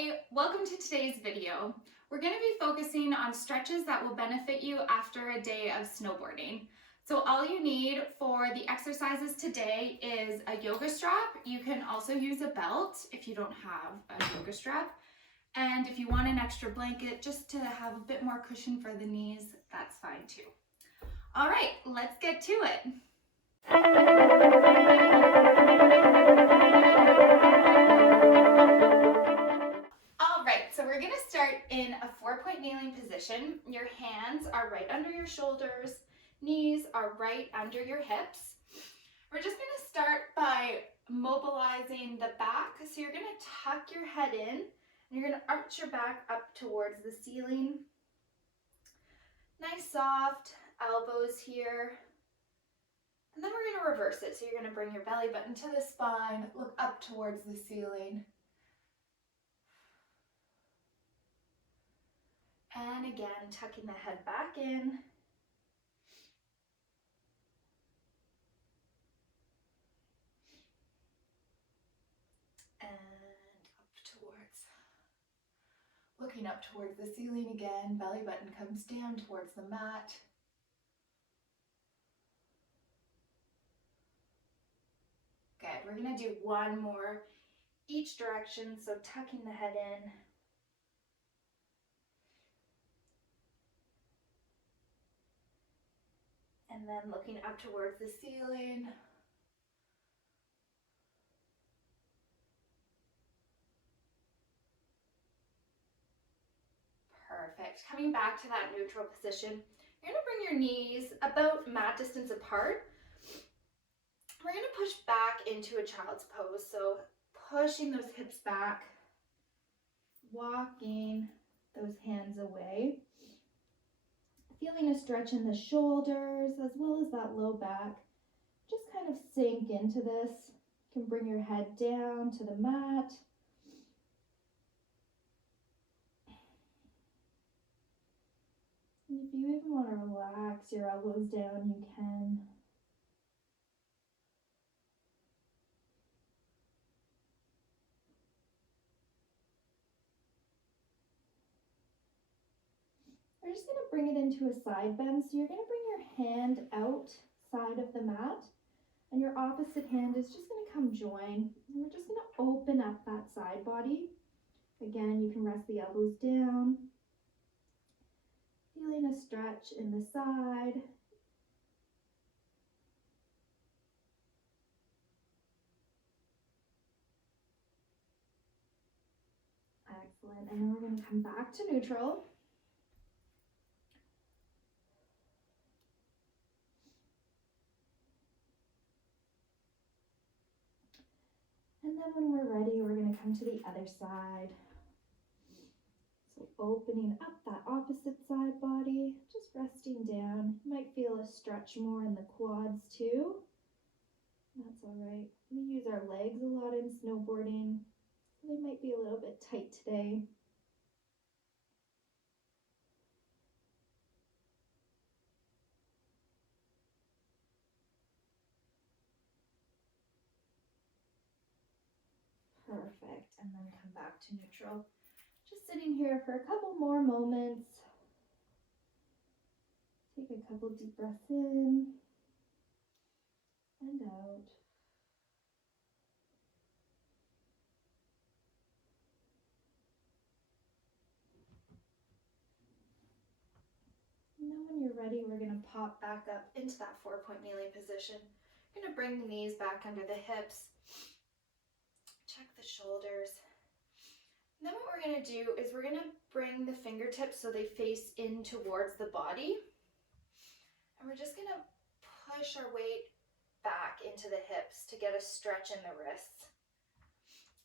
Hey, welcome to today's video. We're going to be focusing on stretches that will benefit you after a day of snowboarding. So all you need for the exercises today is a yoga strap. You can also use a belt if you don't have a yoga strap. And if you want an extra blanket just to have a bit more cushion for the knees, that's fine too. All right, let's get to it. All right, so we're gonna start in a 4-point kneeling position. Your hands are right under your shoulders, knees are right under your hips. We're just gonna start by mobilizing the back. So you're gonna tuck your head in, and you're gonna arch your back up towards the ceiling. Nice soft elbows here. And then we're gonna reverse it. So you're gonna bring your belly button to the spine, look up towards the ceiling. And again, tucking the head back in. And looking up towards the ceiling again, belly button comes down towards the mat. Good, we're gonna do one more each direction, so tucking the head in. And then looking up towards the ceiling. Perfect. Coming back to that neutral position, you're gonna bring your knees about mat distance apart. We're gonna push back into a child's pose, so pushing those hips back, walking those hands away. Feeling a stretch in the shoulders as well as that low back. Just kind of sink into this. You can bring your head down to the mat. And if you even want to relax your elbows down, you can. We're just going to bring it into a side bend. So you're going to bring your hand outside of the mat, and your opposite hand is just going to come join. And we're just going to open up that side body. Again, you can rest the elbows down. Feeling a stretch in the side. Excellent. And then we're going to come back to neutral. And then when we're ready, we're going to come to the other side. So opening up that opposite side body, just resting down. You might feel a stretch more in the quads too. That's all right. We use our legs a lot in snowboarding. They might be a little bit tight today. Perfect. And then come back to neutral. Just sitting here for a couple more moments. Take a couple deep breaths in and out. And then when you're ready, we're going to pop back up into that 4-point kneeling position. You're going to bring the knees back under the hips. Check the shoulders. And then what we're going to do is we're going to bring the fingertips so they face in towards the body. And we're just going to push our weight back into the hips to get a stretch in the wrists.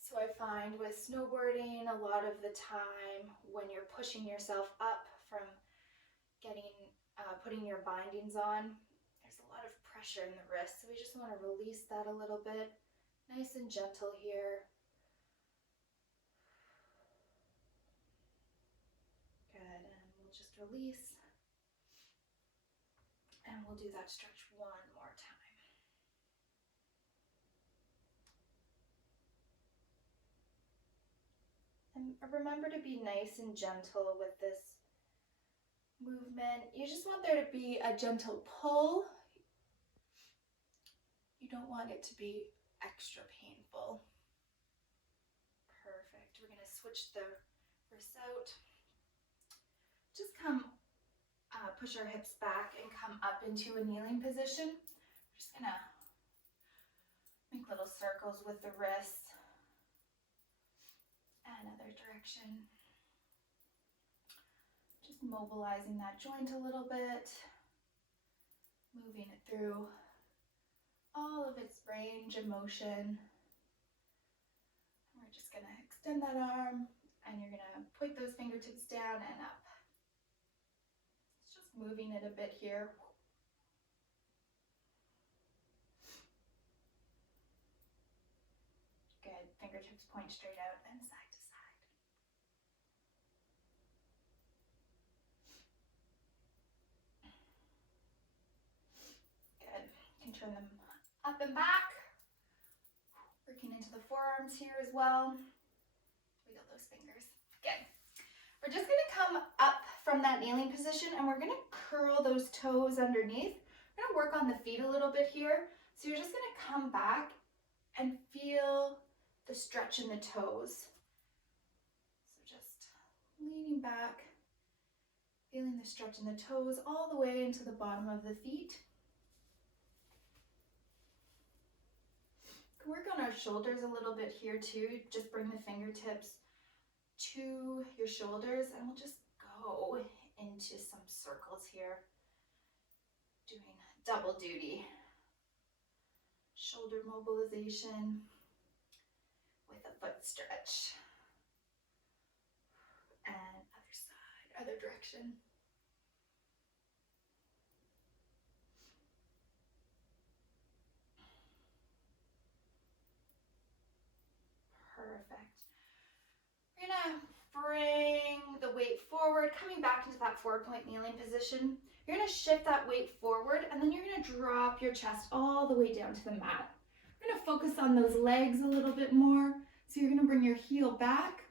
So I find with snowboarding, a lot of the time when you're pushing yourself up from putting your bindings on, there's a lot of pressure in the wrist. So we just want to release that a little bit. Nice and gentle here. Good, and we'll just release. And we'll do that stretch one more time. And And remember to be nice and gentle with this movement. You just want there to be a gentle pull. You don't want it to be extra painful. Perfect. We're going to switch the wrists out. Just push our hips back and come up into a kneeling position. We're just going to make little circles with the wrists. Another direction. Just mobilizing that joint a little bit, moving it through all of its range of motion. We're just going to extend that arm, and you're going to point those fingertips down and up. It's just moving it a bit here. Good. Fingertips point straight out and side to side. Good. You can turn them up and back. Working into the forearms here as well. Wiggle those fingers. Good. We're just going to come up from that kneeling position, and we're going to curl those toes underneath. We're going to work on the feet a little bit here. So you're just going to come back and feel the stretch in the toes. So just leaning back, feeling the stretch in the toes all the way into the bottom of the feet. Work on our shoulders a little bit here too. Just bring the fingertips to your shoulders, and we'll just go into some circles here, doing double duty. Shoulder mobilization with a foot stretch. And other side, other direction. Perfect. We're gonna bring the weight forward, coming back into that 4-point kneeling position. You're gonna shift that weight forward, and then you're gonna drop your chest all the way down to the mat. We're gonna focus on those legs a little bit more. So you're gonna bring your heel back.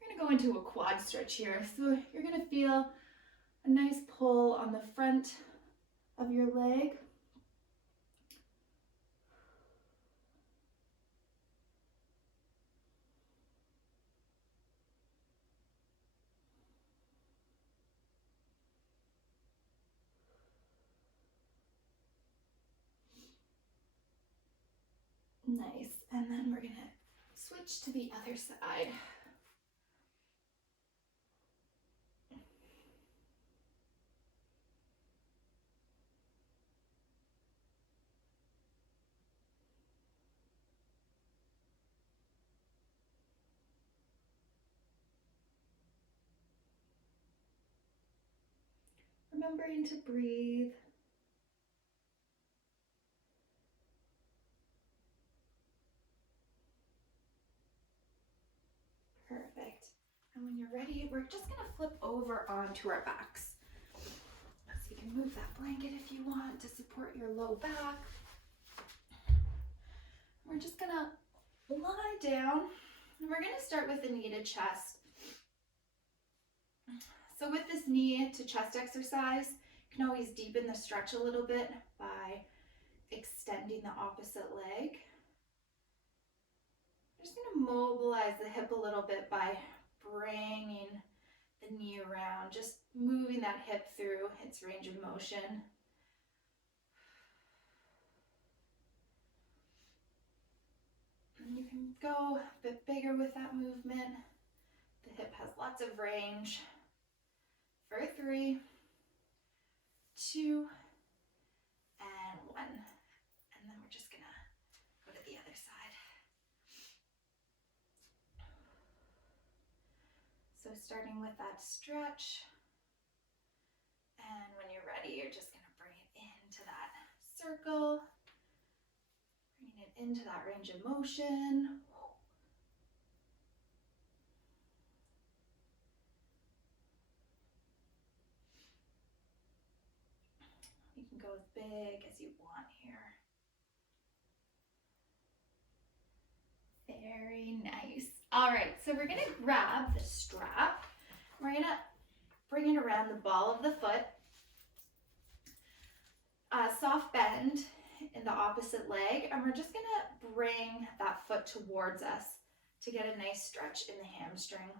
You're gonna go into a quad stretch here. So you're gonna feel a nice pull on the front of your leg. Nice. And then we're gonna switch to the other side. Remembering to breathe. Perfect. And when you're ready, we're just gonna flip over onto our backs. So you can move that blanket if you want to support your low back. We're just gonna lie down, and we're gonna start with the knee to chest. So with this knee to chest exercise, you can always deepen the stretch a little bit by extending the opposite leg. I'm just going to mobilize the hip a little bit by bringing the knee around, just moving that hip through its range of motion. And you can go a bit bigger with that movement. The hip has lots of range. For 3, 2, and 1. And then we're just gonna go to the other side. So starting with that stretch. And when you're ready, you're just gonna bring it into that circle. Bringing it into that range of motion. You can go as big as you want here. Very nice. All right, so we're gonna grab the strap. We're gonna bring it around the ball of the foot. Soft bend in the opposite leg, and we're just gonna bring that foot towards us to get a nice stretch in the hamstring.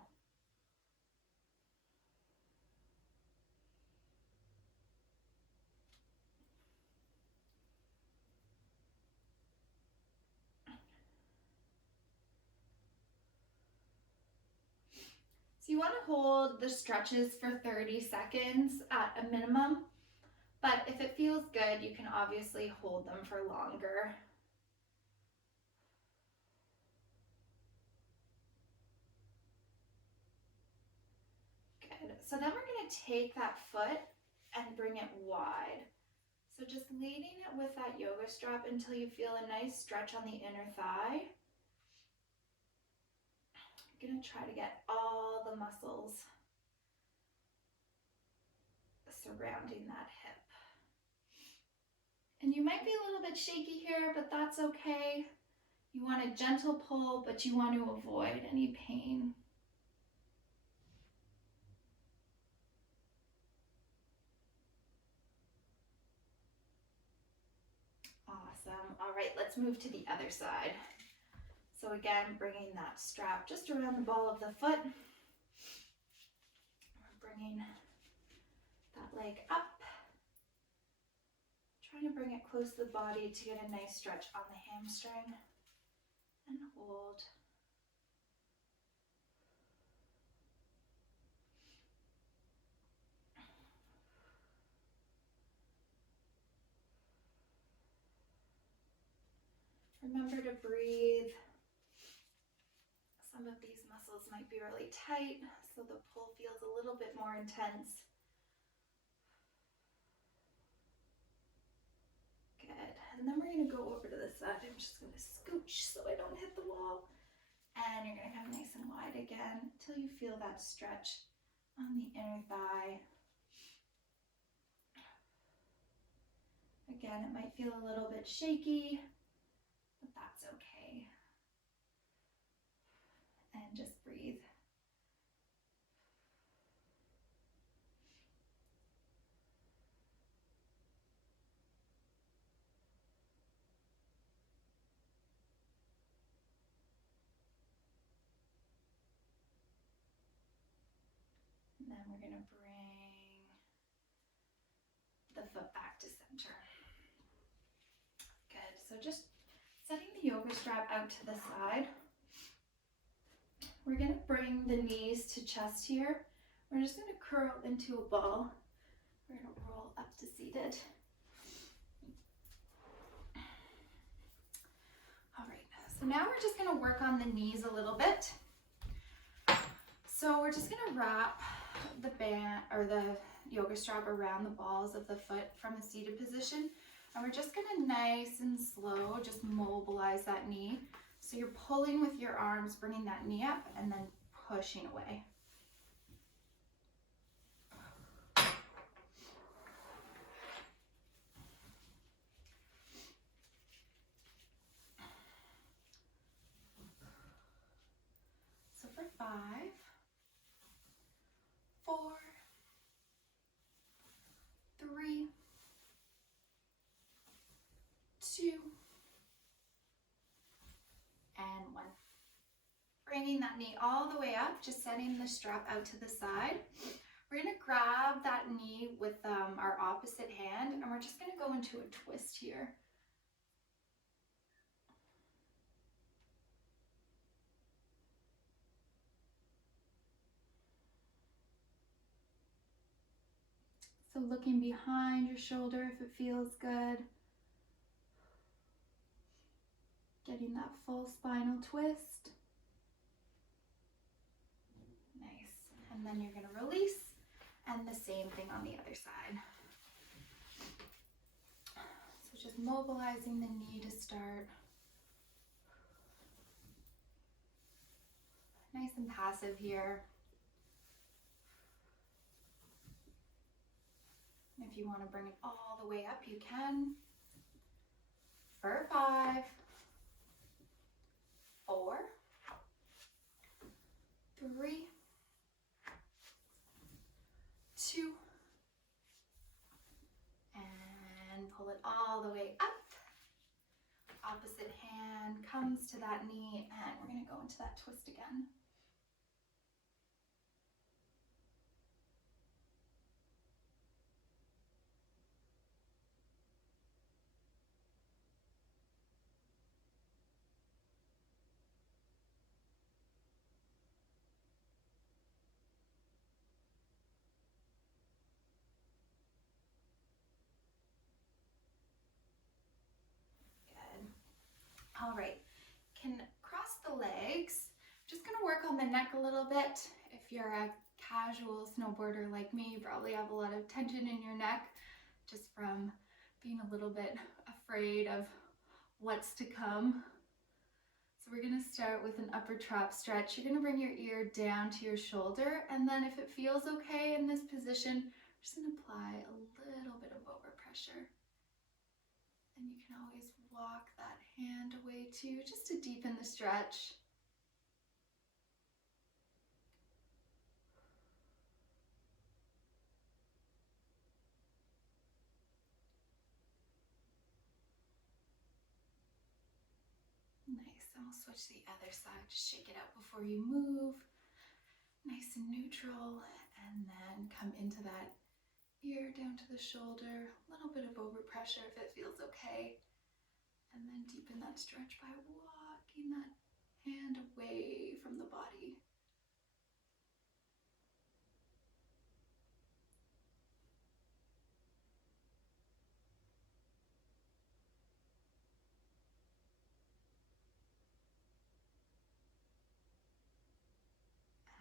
So you want to hold the stretches for 30 seconds at a minimum, but if it feels good, you can obviously hold them for longer. Good. So then we're going to take that foot and bring it wide. So just leading it with that yoga strap until you feel a nice stretch on the inner thigh. You're going to try to get all the muscles surrounding that hip. And you might be a little bit shaky here, but that's okay. You want a gentle pull, but you want to avoid any pain. Awesome. All right, let's move to the other side. So again, bringing that strap just around the ball of the foot. We're bringing that leg up. Trying to bring it close to the body to get a nice stretch on the hamstring. And hold. Remember to breathe. Some of these muscles might be really tight, so the pull feels a little bit more intense. Good. And then we're going to go over to the side. I'm just going to scooch so I don't hit the wall. And you're going to come nice and wide again until you feel that stretch on the inner thigh. Again, it might feel a little bit shaky, but that's okay. And just breathe. And then we're going to bring the foot back to center. Good. So just setting the yoga strap out to the side. We're going to bring the knees to chest here. We're just going to curl into a ball. We're going to roll up to seated. All right, so now we're just going to work on the knees a little bit. So we're just going to wrap the band or the yoga strap around the balls of the foot from a seated position. And we're just going to nice and slow just mobilize that knee. So you're pulling with your arms, bringing that knee up and then pushing away. So for 5, 4, 3, 2, and 1. Bringing that knee all the way up, just setting the strap out to the side. We're going to grab that knee with our opposite hand, and we're just going to go into a twist here. So looking behind your shoulder if it feels good. Getting that full spinal twist. Nice. And then you're going to release, and the same thing on the other side. So just mobilizing the knee to start. Nice and passive here. If you want to bring it all the way up, you can. For 5, 4, 3, 2, and pull it all the way up. Opposite hand comes to that knee, and we're going to go into that twist again. All right, can cross the legs. Just gonna work on the neck a little bit. If you're a casual snowboarder like me, you probably have a lot of tension in your neck just from being a little bit afraid of what's to come. So we're gonna start with an upper trap stretch. You're gonna bring your ear down to your shoulder, and then if it feels okay in this position, we're just gonna apply a little bit of overpressure. And you can always walk that hand away too, just to deepen the stretch. Nice, and we'll switch to the other side. Just shake it out before you move. Nice and neutral, and then come into that ear down to the shoulder. A little bit of overpressure if it feels okay. And then deepen that stretch by walking that hand away from the body.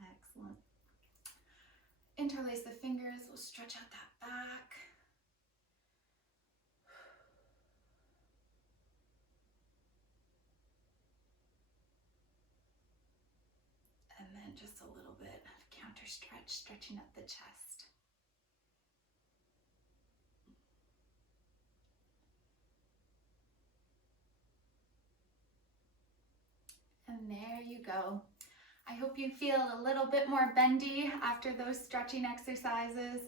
Excellent. Interlace the fingers, we'll stretch out that back. And then just a little bit of counter stretch, stretching up the chest. And there you go. I hope you feel a little bit more bendy after those stretching exercises.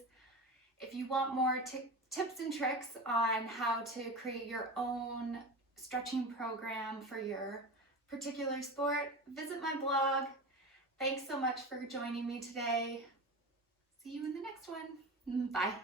If you want more tips and tricks on how to create your own stretching program for your particular sport, visit my blog. Thanks so much for joining me today. See you in the next one. Bye.